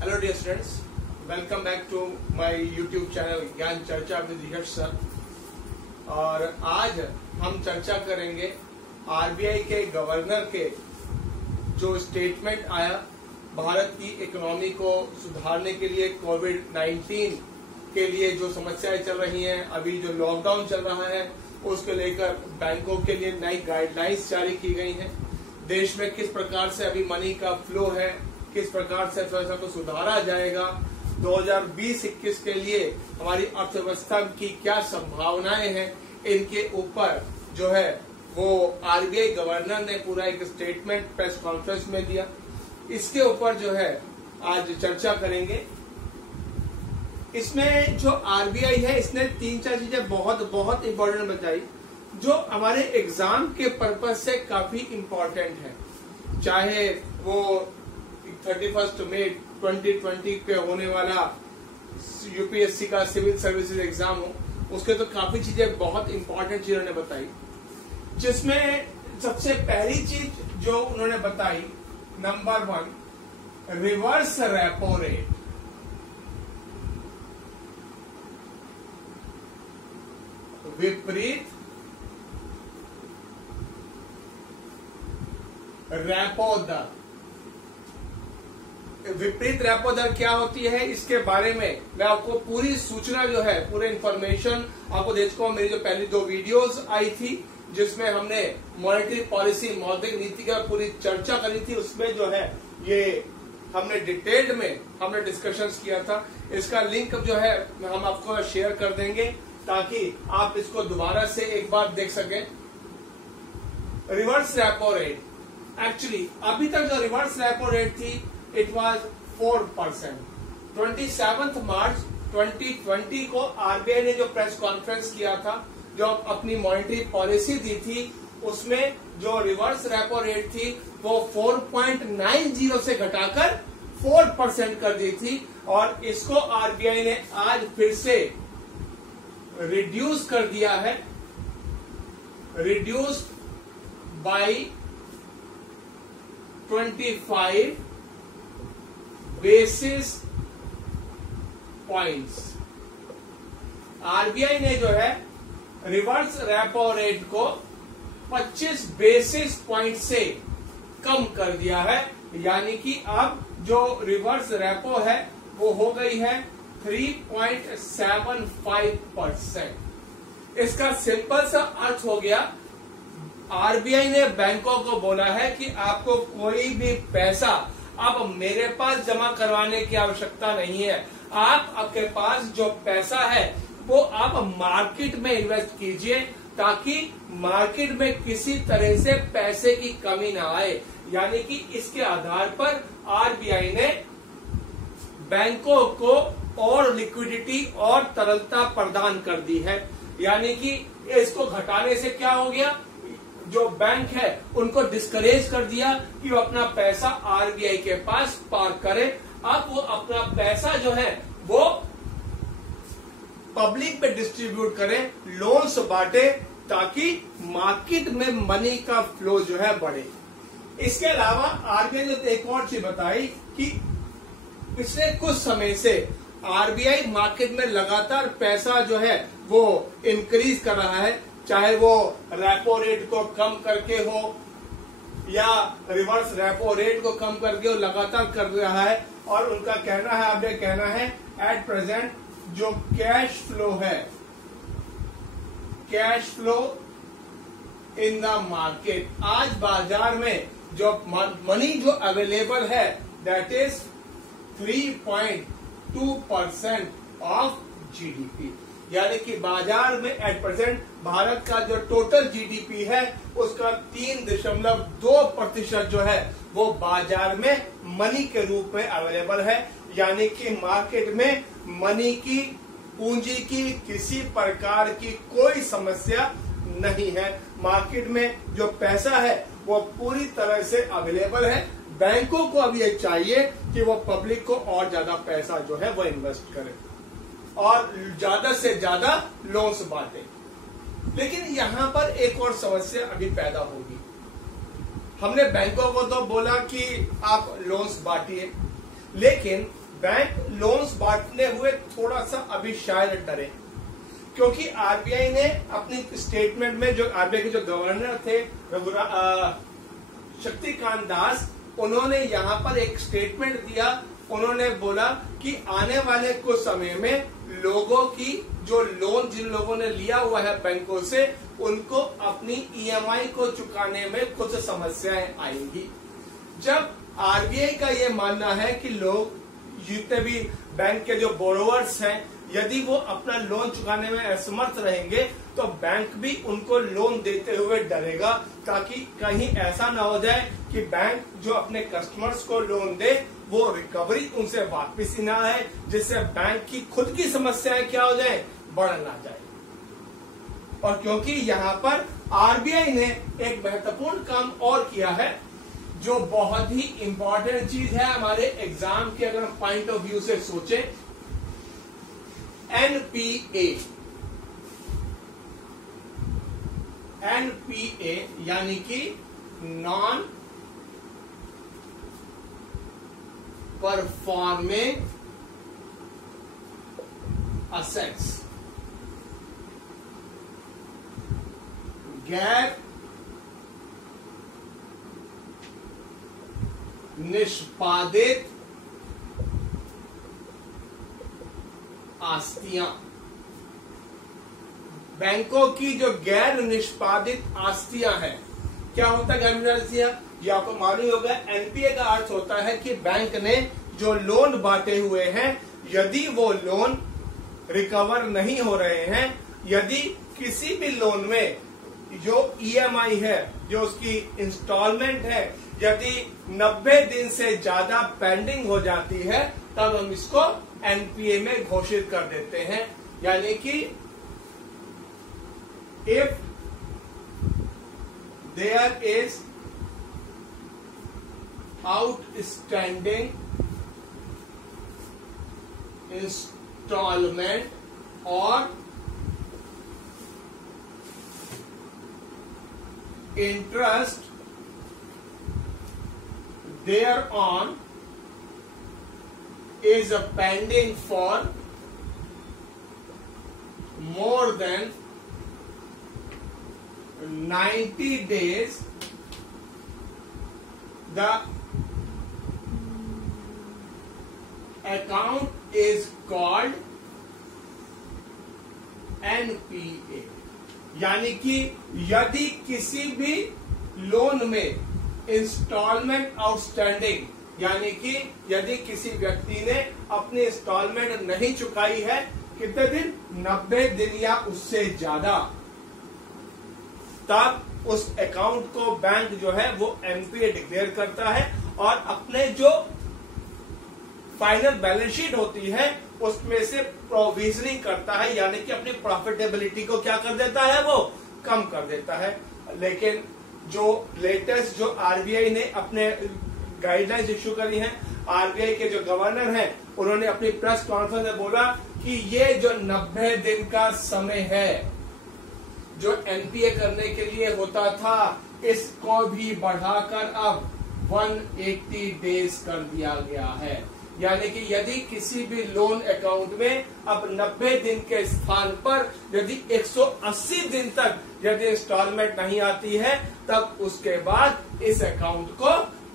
Hello dear students, welcome back to my YouTube channel Gyan Charcha with Yash sir. और आज हम चर्चा करेंगे आरबीआई के गवर्नर के जो स्टेटमेंट आया भारत की इकोनॉमी को सुधारने के लिए, कोविड-19 के लिए जो समस्याएं चल रही हैं, अभी जो लॉकडाउन चल रहा है उसको लेकर बैंकों के लिए नई गाइडलाइंस जारी की गई हैं। देश में किस प्रकार से अभी मनी का फ्लो है, किस प्रकार से अर्थव्यवस्था को सुधारा जाएगा, 2020-21 के लिए हमारी अर्थव्यवस्था की क्या संभावनाएं हैं, इनके ऊपर जो है वो आरबीआई गवर्नर ने पूरा एक स्टेटमेंट प्रेस कॉन्फ्रेंस में दिया। इसके ऊपर जो है आज चर्चा करेंगे। इसमें जो आरबीआई है इसने 3-4 चीजें बहुत इंपॉर्टेंट बताई जो हमारे एग्जाम के पर्पज से काफी इंपॉर्टेंट है। चाहे वो 31 मई 2020 पे होने वाला यूपीएससी का सिविल सर्विसेज एग्जाम हो, उसके तो काफी चीजें बहुत इंपॉर्टेंट चीजों ने बताई। जिसमें सबसे पहली चीज जो उन्होंने बताई, नंबर 1, रिवर्स रेपो रेट। विपरीत रेपो दर। विपरीत रेपो दर क्या होती है, इसके बारे में मैं आपको पूरी सूचना जो है, पूरे इंफॉर्मेशन आपको दे चुका हूं। मेरी जो पहली 2 वीडियोस आई थी जिसमें हमने मॉनेटरी पॉलिसी, मौद्रिक नीति का पूरी चर्चा करी थी, उसमें जो है ये हमने डिटेल्ड में हमने डिस्कशंस किया था। इसका लिंक जो है हम आपको शेयर कर देंगे ताकि आप इसको दोबारा से एक बार देख सकें। रिवर्स रेपो रेट, एक्चुअली अभी तक जो रिवर्स रेपो रेट थी इट वाज 4%। 27 मार्च 2020 को आरबीआई ने जो प्रेस कॉन्फ्रेंस किया था, जो अपनी मॉनेटरी पॉलिसी दी थी, उसमें जो रिवर्स रेपो रेट थी वो 4.90 से घटाकर 4% कर दी थी। और इसको आरबीआई ने आज फिर से रिड्यूस कर दिया है, reduced by 25 basis points. RBI ने जो है रिवर्स रेपो रेट को 25 बेसिस पॉइंट से कम कर दिया है। यानी कि अब जो रिवर्स रेपो है वो हो गई है 3.75%। इसका सिंपल सा अर्थ हो गया, आरबीआई ने बैंकों को बोला है कि आपको कोई भी पैसा अब मेरे पास जमा करवाने की आवश्यकता नहीं है। आपके पास जो पैसा है वो आप मार्केट में इन्वेस्ट कीजिए ताकि मार्केट में किसी तरह से पैसे की कमी ना आए। यानी कि इसके आधार पर आरबीआई ने बैंकों को और लिक्विडिटी और तरलता प्रदान कर दी है। यानी कि इसको घटाने से क्या हो गया, जो बैंक है उनको डिस्करेज कर दिया कि वो अपना पैसा आरबीआई के पास पार्क करे। अब वो अपना पैसा जो है वो पब्लिक में डिस्ट्रीब्यूट करें, लोन्स बांटे, ताकि मार्केट में मनी का फ्लो जो है बढ़े। इसके अलावा आरबीआई ने एक और चीज बताई कि पिछले कुछ समय से आरबीआई मार्केट में लगातार पैसा जो है वो इंक्रीज कर रहा है, चाहे वो रेपो रेट को कम करके हो या रिवर्स रेपो रेट को कम करके वो लगातार कर रहा है। और उनका कहना है, अब ये कहना है, एट प्रेजेंट जो कैश फ्लो है, cash flow in the market, आज बाजार में जो मनी जो अवेलेबल है दैट इज 3.2% ऑफ जीडीपी। यानी कि बाजार में एट प्रेजेंट भारत का जो टोटल जीडीपी है उसका 3.2% जो है वो बाजार में मनी के रूप में अवेलेबल है। यानी कि मार्केट में मनी की, पूंजी की किसी प्रकार की कोई समस्या नहीं है। मार्केट में जो पैसा है वो पूरी तरह से अवेलेबल है। बैंकों को अब ये चाहिए कि वो पब्लिक को और ज्यादा पैसा जो है वो इन्वेस्ट करे और ज्यादा से ज्यादा लोन्स बांटे। लेकिन यहां पर एक और समस्या अभी पैदा होगी। हमने बैंकों को तो बोला कि आप लोन्स बांटिए, लेकिन बैंक लोन्स बांटने हुए थोड़ा सा अभी शायद डरे, क्योंकि आरबीआई ने अपनी स्टेटमेंट में, जो आरबीआई के जो गवर्नर थे शक्तिकांत दास, उन्होंने यहाँ पर एक स्टेटमेंट दिया। उन्होंने बोला कि आने वाले कुछ समय में लोगों की जो लोन जिन लोगों ने लिया हुआ है बैंकों से, उनको अपनी ईएमआई को चुकाने में कुछ समस्याएं आएंगी। जब आरबीआई का ये मानना है कि लोग जितने भी बैंक के जो बोरोवर्स हैं, यदि वो अपना लोन चुकाने में असमर्थ रहेंगे तो बैंक भी उनको लोन देते हुए डरेगा, ताकि कहीं ऐसा ना हो जाए कि बैंक जो अपने कस्टमर्स को लोन दे वो रिकवरी उनसे वापस ही ना आए, जिससे बैंक की खुद की समस्याएं क्या हो जाए, बढ़ ना जाए। और क्योंकि यहाँ पर आरबीआई ने एक महत्वपूर्ण काम और किया है, जो बहुत ही इंपॉर्टेंट चीज है हमारे एग्जाम के अगर हम पॉइंट ऑफ व्यू से सोचें, एनपीए यानी कि नॉन परफॉर्मिंग असेट्स, गैर निष्पादित आस्तियां, बैंकों की जो गैर निष्पादित आस्तियां हैं। क्या होता है गैर निष्पादित आस्तियां? ये आपको मालूम होगा। एनपीए का अर्थ होता है कि बैंक ने जो लोन बांटे हुए हैं, यदि वो लोन रिकवर नहीं हो रहे हैं, यदि किसी भी लोन में जो ईएमआई है, जो उसकी इंस्टॉलमेंट है, यदि 90 दिन से ज्यादा पेंडिंग हो जाती है, तब हम इसको एनपीए में घोषित कर देते हैं। यानी कि if there is outstanding instalment और interest thereon is pending for more than 90 days, the account is called NPA। यानी कि यदि किसी भी लोन में इंस्टॉलमेंट आउटस्टैंडिंग, यानी कि यदि किसी व्यक्ति ने अपनी इंस्टॉलमेंट नहीं चुकाई है, कितने दिन, 90 दिन या उससे ज्यादा, तब उस अकाउंट को बैंक जो है वो एनपीए डिक्लेयर करता है और अपने जो फाइनल बैलेंस शीट होती है उसमें से प्रोविजनिंग करता है, यानी कि अपनी प्रॉफिटेबिलिटी को क्या कर देता है, वो कम कर देता है। लेकिन जो लेटेस्ट जो आरबीआई ने अपने गाइडलाइंस इश्यू करी हैं, आरबीआई के जो गवर्नर हैं, उन्होंने अपनी प्रेस कॉन्फ्रेंस में बोला कि ये जो 90 दिन का समय है जो एनपीए करने के लिए होता था, इसको भी बढ़ाकर अब 180 डेज कर दिया गया है। यानी कि यदि किसी भी लोन अकाउंट में अब 90 दिन के स्थान पर यदि 180 दिन तक यदि इंस्टॉलमेंट नहीं आती है, तब उसके बाद इस अकाउंट को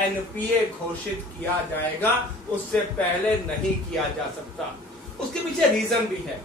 एनपीए घोषित किया जाएगा, उससे पहले नहीं किया जा सकता। उसके पीछे रीजन भी है,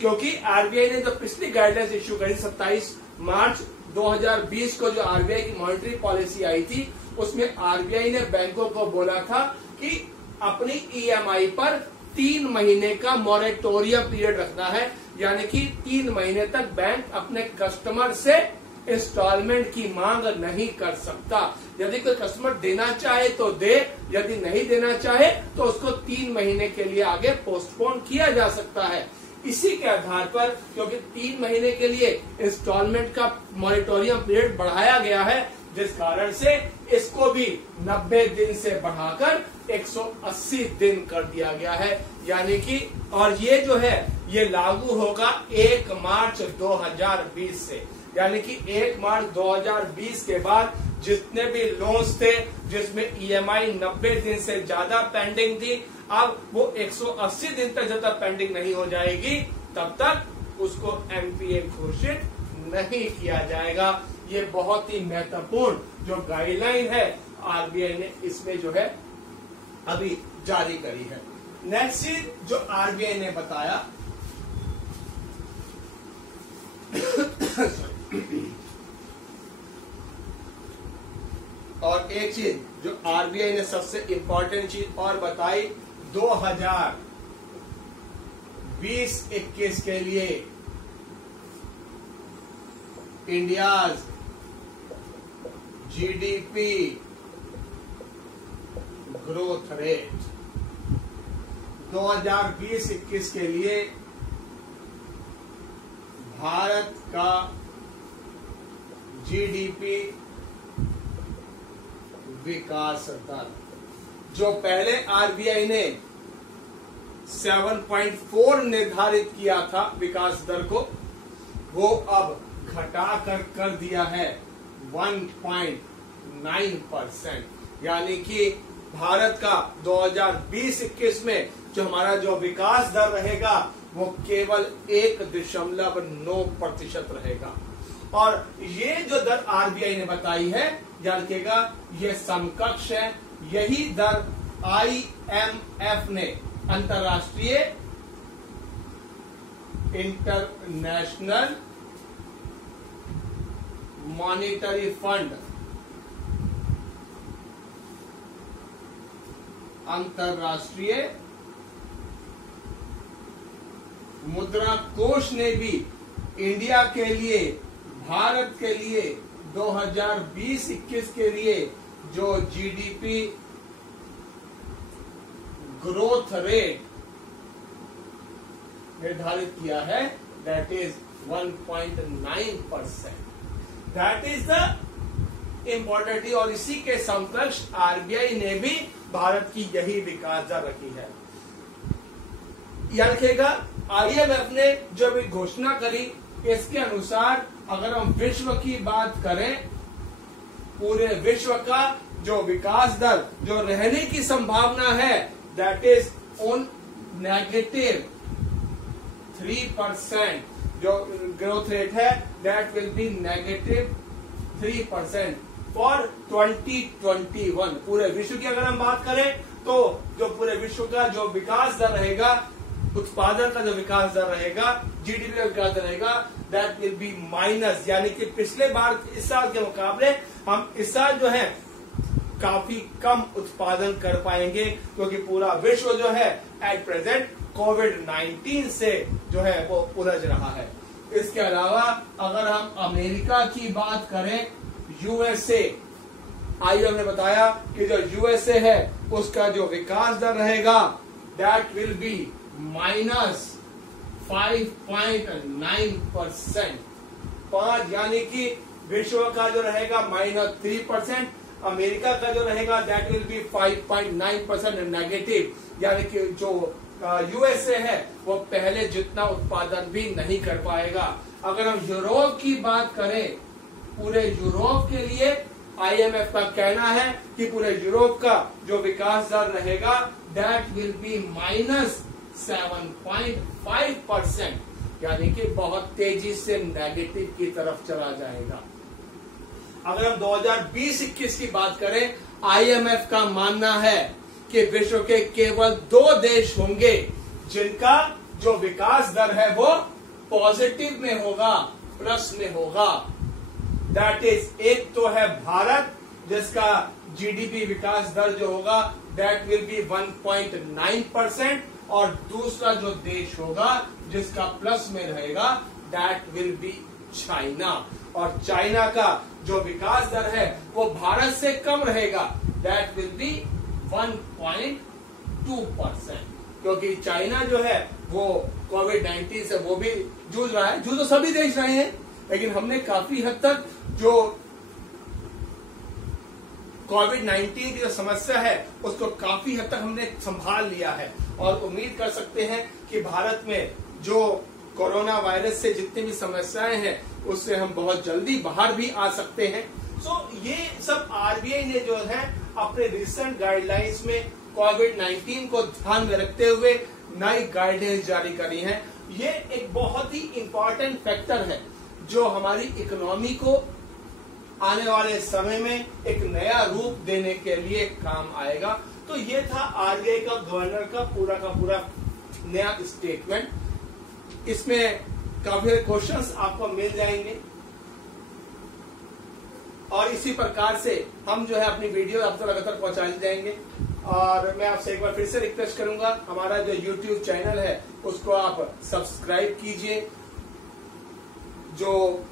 क्योंकि आरबीआई ने जो पिछली गाइडलाइंस इश्यू करी 27 मार्च 2020 को जो आरबीआई की मॉनेटरी पॉलिसी आई थी, उसमें आरबीआई ने बैंकों को बोला था कि अपनी ईएमआई पर 3 महीने का मॉरेटोरियम पीरियड रखना है। यानी कि 3 महीने तक बैंक अपने कस्टमर से इंस्टॉलमेंट की मांग नहीं कर सकता। यदि कोई कस्टमर देना चाहे तो दे, यदि नहीं देना चाहे तो उसको 3 महीने के लिए आगे पोस्टपोन किया जा सकता है। इसी के आधार पर, क्योंकि 3 महीने के लिए इंस्टॉलमेंट का मॉरेटोरियम पीरियड बढ़ाया गया है, जिस कारण से इसको भी 90 दिन से बढ़ाकर 180 दिन कर दिया गया है। यानी कि और ये जो है ये लागू होगा 1 मार्च 2020 से। यानी कि 1 मार्च 2020 के बाद जितने भी लोन्स थे जिसमें EMI 90 दिन से ज्यादा पेंडिंग थी, अब वो 180 दिन तक जब तक पेंडिंग नहीं हो जाएगी तब तक उसको NPA घोषित नहीं किया जाएगा। ये बहुत ही महत्वपूर्ण जो गाइडलाइन है RBI ने इसमें जो है अभी जारी करी है। नेक्स्ट चीज जो RBI ने बताया और एक चीज जो RBI ने सबसे इंपॉर्टेंट चीज और बताई, 2020-21 के लिए इंडियाज GDP ग्रोथ रेट 2020-21 के लिए भारत का GDP विकास दर, जो पहले RBI ने 7.4 निर्धारित किया था विकास दर को, वो अब घटाकर कर दिया है 1.9%। यानी कि भारत का 2020-21 में जो हमारा जो विकास दर रहेगा वो केवल 1.9% रहेगा। और ये जो दर RBI ने बताई है, याद रखिएगा, ये समकक्ष है, यही दर IMF ने, अंतर्राष्ट्रीय इंटरनेशनल मॉनिटरी फंड, अंतर्राष्ट्रीय मुद्रा कोष ने भी इंडिया के लिए, भारत के लिए 2020-21 के लिए जो GDP ग्रोथ रेट निर्धारित किया है, that is 1.9%। That is the important. और इसी के समकक्ष RBI ने भी भारत की यही विकास दर रखी है। याद रखिएगा, IMF ने जो भी घोषणा करी, इसके अनुसार अगर हम विश्व की बात करें, पूरे विश्व का जो विकास दर जो रहने की संभावना है, दैट इज ऑन -3%। जो ग्रोथ रेट है, दैट विल बी -3% फॉर 2021। पूरे विश्व की अगर हम बात करें तो जो पूरे विश्व का जो विकास दर रहेगा, उत्पादन का जो विकास दर रहेगा, GDP का विकास दर रहेगा, दैट विल बी माइनस। यानी कि पिछले बार इस साल के मुकाबले हम इस साल जो है काफी कम उत्पादन कर पाएंगे, क्योंकि पूरा विश्व जो है एट प्रेजेंट कोविड-19 से जो है वो उलझ रहा है। इसके अलावा अगर हम अमेरिका की बात करें, USA, IMF ने बताया कि जो USA है उसका जो विकास दर रहेगा, दैट विल बी -5.9%। 5, यानी कि विश्व का जो रहेगा -3%, अमेरिका का जो रहेगा दैट विल बी 5.9% नेगेटिव। यानी कि जो USA है वो पहले जितना उत्पादन भी नहीं कर पाएगा। अगर हम यूरोप की बात करें, पूरे यूरोप के लिए IMF का कहना है कि पूरे यूरोप का जो विकास दर रहेगा, दैट विल बी -7.5%। यानी कि बहुत तेजी से नेगेटिव की तरफ चला जाएगा। अगर हम 2020-21 की बात करें, IMF का मानना है कि विश्व के केवल 2 देश होंगे जिनका जो विकास दर है वो पॉजिटिव में होगा, प्लस में होगा। दैट इज, एक तो है भारत, जिसका GDP विकास दर जो होगा दैट विल बी 1.9%, और दूसरा जो देश होगा जिसका प्लस में रहेगा, दैट विल बी चाइना। और चाइना का जो विकास दर है वो भारत से कम रहेगा, दैट विल बी 1.2%। क्योंकि चाइना जो है वो कोविड-19 से वो भी जूझ रहा है, जूझ तो सभी देश रहे हैं, लेकिन हमने काफी हद तक जो कोविड-19 की जो समस्या है उसको काफी हद तक हमने संभाल लिया है। और उम्मीद कर सकते हैं कि भारत में जो कोरोना वायरस से जितनी भी समस्याएं हैं उससे हम बहुत जल्दी बाहर भी आ सकते हैं। सो ये सब आरबीआई ने जो है अपने रिसेंट गाइडलाइंस में कोविड-19 को ध्यान में रखते हुए नई गाइडलाइंस जारी करी हैं। ये एक बहुत ही इंपॉर्टेंट फैक्टर है जो हमारी इकोनॉमी को आने वाले समय में एक नया रूप देने के लिए काम आएगा। तो ये था आरबीआई का गवर्नर का पूरा नया स्टेटमेंट। इसमें काफी क्वेश्चंस आपको मिल जाएंगे और इसी प्रकार से हम जो है अपनी वीडियो आप तक लगातार पहुंचाते जाएंगे। और मैं आपसे एक बार फिर से रिक्वेस्ट करूंगा, हमारा जो YouTube चैनल है उसको आप सब्सक्राइब कीजिए, जो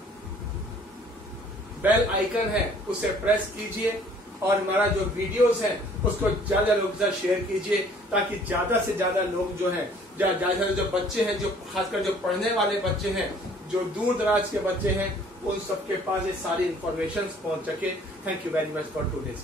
बेल आइकन है उसे प्रेस कीजिए और हमारा जो वीडियोस है उसको ज्यादा लोगों के साथ शेयर कीजिए, ताकि ज्यादा से ज्यादा लोग जो हैं, ज्यादा जो बच्चे हैं, जो खासकर जो पढ़ने वाले बच्चे हैं, जो दूर दराज के बच्चे हैं, उन सबके पास ये सारी इंफॉर्मेशन पहुंच सके। Thank you very much for today's.